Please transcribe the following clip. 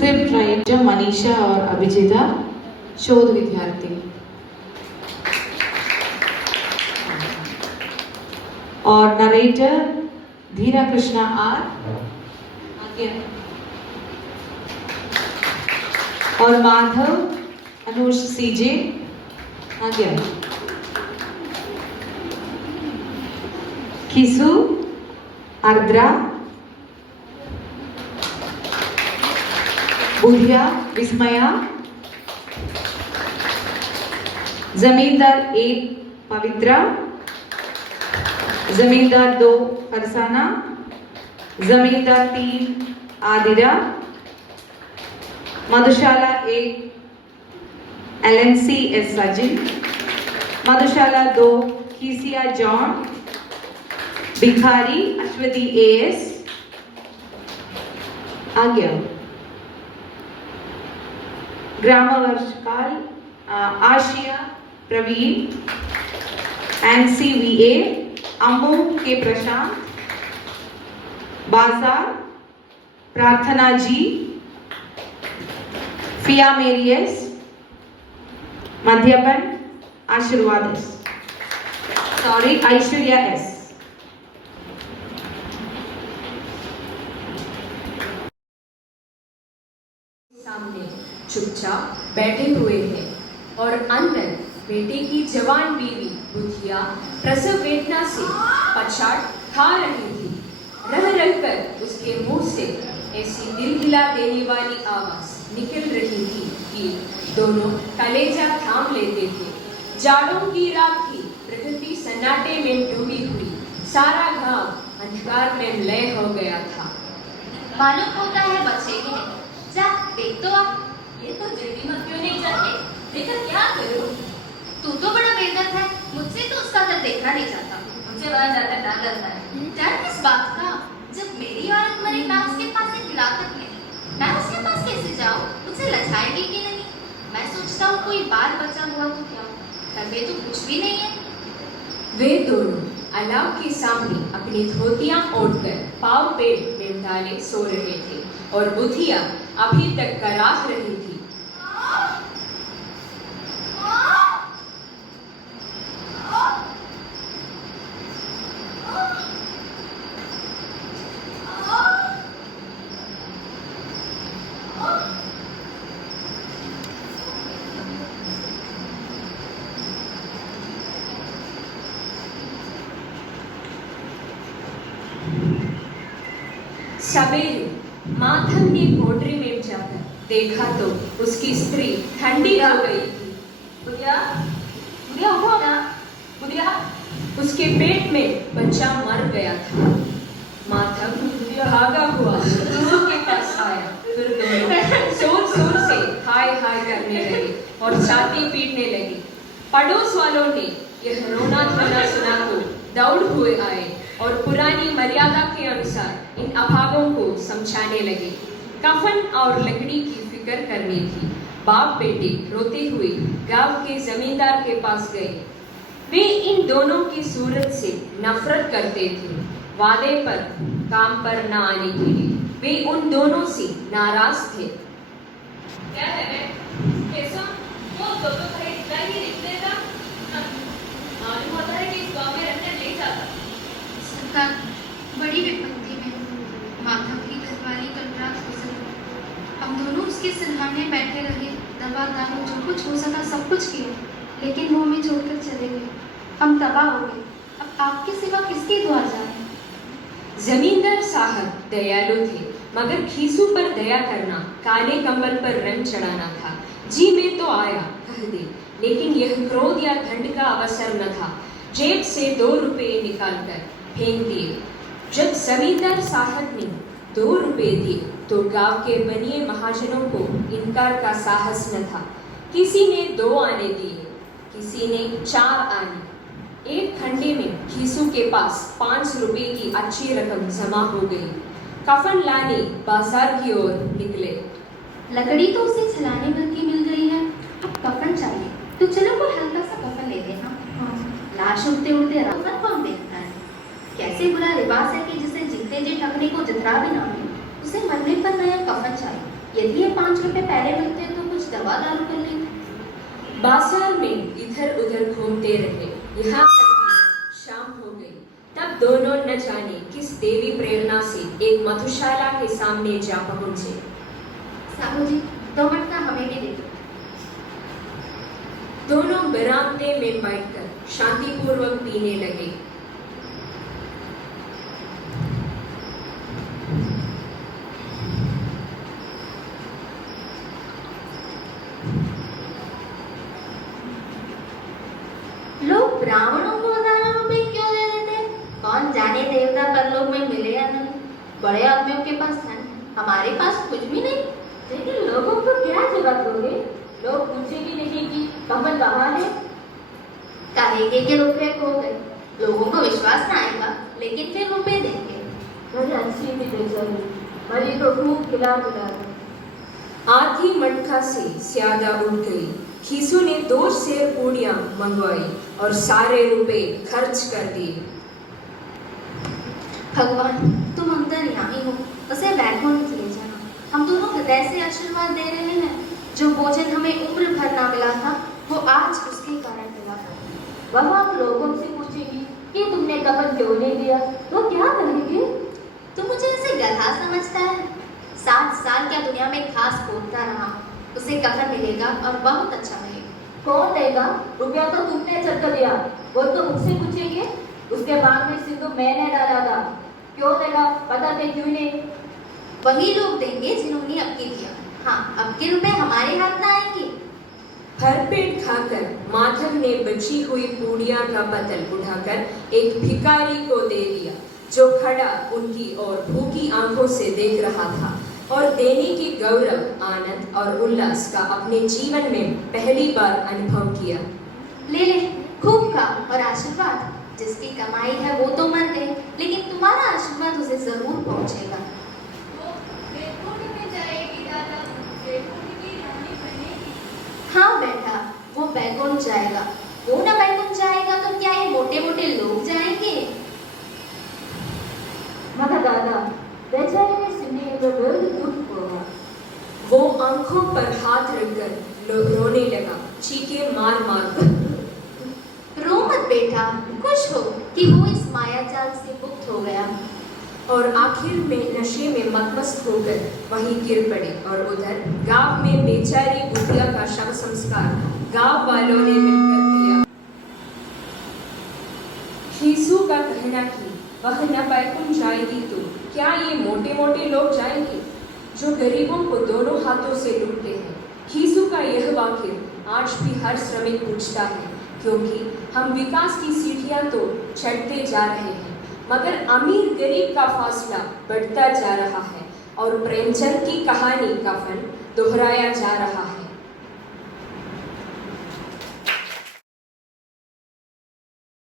Script writer Manisha और अभिजिता, शोध विद्यार्थी। और नरेटर धीरा कृष्णा आर और माधव अनुष सीजे आज्ञा। खिसु आर्द्रा, बुधिया विस्मया, जमींदार 1 पवित्रा, जमींदार 2 फरसाना, जमींदार 3 आदिरा, मधुशाला 1 LNC एस सजिन, मधुशाला 2 खीसिया जॉन, भिखारी अश्वती AS आज्ञा। ग्राम वर्षकाल आशिया प्रवीण, NCVA अम्मू के प्रशांत, बाजार प्रार्थना जी, फिया मेरियस, मध्यपन आशीर्वाद S, सॉरी ऐश्वर्या S। सामने चुपचाप बैठे हुए हैं और अंदर बेटे की जवान बीवी बुधिया प्रसव वेदना से पछाड़ खा रही थी। रह रहकर उसके मुंह से ऐसी दिल हिला देने वाली आवाज निकल रही थी कि दोनों कलेजा थाम लेते थे। जाड़ों की रात थी, प्रकृति सन्नाटे में डूबी हुई, सारा गांव अंधकार में लय हो गया था। मालूम होता है बचेगी नहीं। जा देख तो आ। ये तो जल्दी मत क्यों नहीं जाते? लेकिन क्या करूं? तू तो बड़ा बेदर्द है, मुझसे तो उसका दर्द देखना नहीं चाहता। मुझे वहां जाकर डर लगता है। डर किस बात का? जब मेरी औरत मरी मैं उसके पास एक गिलाकत नहीं। मैं उसके पास कैसे जाऊं? मुझसे लजाएगी कि नहीं? मैं सोचता हूँ कोई बाल बचा हुआ तो क्या, करने तो कुछ भी नहीं है। वे दोनों अलाव के सामने अपनी धोतियां ओढ़कर पाव पेट में डाले सो रहे थे और बुधिया अभी तक कराह रही थी। सवेरे माधव ने कोठरी में जाकर देखा तो उसकी स्त्री ठंडी हो गई थी। बुधिया, बुधिया उठो ना। बुधिया, उसके पेट में बच्चा मर गया था। माधव भागा हुआ दोनों के पास आया, फिर दोनों जोर जोर से हाय हाय करने लगे और छाती पीटने लगे। पड़ोस वालों ने यह रोना धोना सुना तो दौड़ हुए आए और पुरानी मर्यादा के अनुसार इन अभागों को समझाने लगे। कफन और लकड़ी की फिक्र करनी थी। बाप बेटे रोते हुए गांव के जमींदार के पास गए। वे इन दोनों की सूरत से नफरत करते थे। वादे पर काम पर न आने के लिए वे उन दोनों से नाराज थे। क्या है कैसा? वो दो भाई इतना ही दिखते था। मालूम होता है कि इस गांव में रहने नहीं चाहता। सरकार, बड़ी विपत्ति में माधव की घरवाली कल रात गुजर गई। हम दोनों उसके सिरहाने बैठे रहे, दवा दारू जो कुछ हो सका सब कुछ किया, लेकिन वो हमें छोड़कर चले गए। हम तबाह हो गए। अब आपके सिवा किसकी दुआ जाए? जमींदार साहब दयालु थे, मगर खीसू पर दया करना काले कंबल पर रंग चढ़ाना था। जी में तो आया कह दे, लेकिन यह क्रोध या ठंड का अवसर न था। जेब से 2 रुपये निकालकर फेंक दिए। जब जमींदार साहब ने 2 रुपये दिए तो गांव के बनिए महाजनों को इनकार का साहस न था। किसी ने 2 आने दिए, किसी ने 4 आने। एक खंडे में खीसू के पास 5 रुपये की अच्छी रकम जमा हो गई। कफन लाने बाजार की ओर निकले। लकड़ी तो उसे छलाने भर की मिल गई है, अब कफन चाहिए तो चलो कोई हल्का सा कफन लेते हैं। लाश उड़ते उड़ते रास्ता कौन देखता है? कैसे बुरा लिबास है कि जिसे जीते जी ठगने को जितरा भी ना मिले, उसे मरने पर नया कफन चाहिए। यदि ये 5 रुपए पहले मिलते तो कुछ दवा दारू कर लेते। बाजार में इधर उधर घूमते रहे, यहाँ तक कि शाम हो गई। तब दोनों न जाने किस देवी प्रेरणा से एक मधुशाला के सामने जा पहुंचे। साहू जी 2 मटका हमें भी दे दो। दोनों बरामदे में बैठकर शांतिपूर्वक पीने लगे। लोग ब्राह्मणों को 1000 रुपए क्यों दे देते हैं? कौन जाने देवता परलोक में मिले या नहीं। बड़े आदमियों के पास धन, हमारे पास कुछ भी नहीं। लेकिन लोगों को क्या जवाब दोगे? लोग पूछेंगे नहीं कि कमल कहाँ है। कहेंगे कि रुपए खो गए। लोगों को विश्वास ना आएगा, लेकिन फिर रुपए देंगे। बड़ी अच्छी थी बेचारी, मरी तो खूब खिला पिला दी। आधी मटका से ज्यादा उठ गई। खीसू ने 2 सेर पूड़ियां मंगवाई और सारे रुपए खर्च कर दिए। भगवान तुम अंतर्यामी हो, उसे बैकुंठ ले जाना। हम दोनों हृदय से आशीर्वाद दे रहे हैं। जो भोजन हमें उम्र भर ना मिला था, वो आज उसके कारण मिला। वह आप लोगों से पूछेगी कि तुमने कफन क्यों नहीं दिया, तो क्या कहेंगे? तू मुझे ऐसे गधा समझता है? 7 साल क्या दुनिया में घास खोदता रहा, उसे कफन मिलेगा और बहुत अच्छा मिलेगा। कौन देगा? रुपया तो तुमने चढ़ दिया, वो तो मुझसे पूछेंगे। उसके बाद में सिंधु मैंने डाला था, क्यों देगा? पता नहीं क्यों नहीं। वही लोग देंगे जिन्होंने अबकी दिया। हाँ, अबके रुपए हमारे हाथ ना आएंगे। भरपेट खाकर माधव ने बची हुई पूड़ियां का पतल उठाकर एक भिखारी को दे दिया, जो खड़ा उनकी ओर भूखी आंखों से देख रहा था और देने के गौरव, आनंद और उल्लास का अपने जीवन में पहली बार अनुभव किया। ले ले, खूब खा और आशीर्वाद। जिसकी कमाई है वो तो मर गए, लेकिन तुम्हारा आशीर्वाद उसे जरूर पहुंचेगा। वो बैकुंठ में जाएगी दादा, बैकुंठ की रानी बनेगी। हाँ बेटा, वो बैकुंठ जाएगा। वो ना बैकुंठ जाएगा तो क्या ये मोटे मोटे लोग जाएंगे? मगर दादा, बेचारे ने सिंधी को बहुत दुख हुआ। वो आंखों पर हाथ रखकर रोने लगा, चीखे मार मार कर। रो मत बेटा, खुश हो कि वो इस माया जाल से मुक्त हो गया। और आखिर में नशे में मतमस्त होकर वहीं गिर पड़े। और उधर गांव में बेचारी बुढ़िया का शव संस्कार गांव वालों ने मिलकर किया। खीसू का कहना कि वह न बैकुंठ जाएगी तो क्या ये मोटे मोटे लोग जाएंगे, जो गरीबों को दोनों हाथों से लूटते हैं। खीसू का यह वाक्य आज भी हर श्रमिक पूछता है, क्योंकि हम विकास की सीढ़ियां तो चढ़ते जा रहे हैं, मगर अमीर गरीब का फासला बढ़ता जा रहा है और प्रेमचंद की कहानी का फन दोहराया जा रहा है।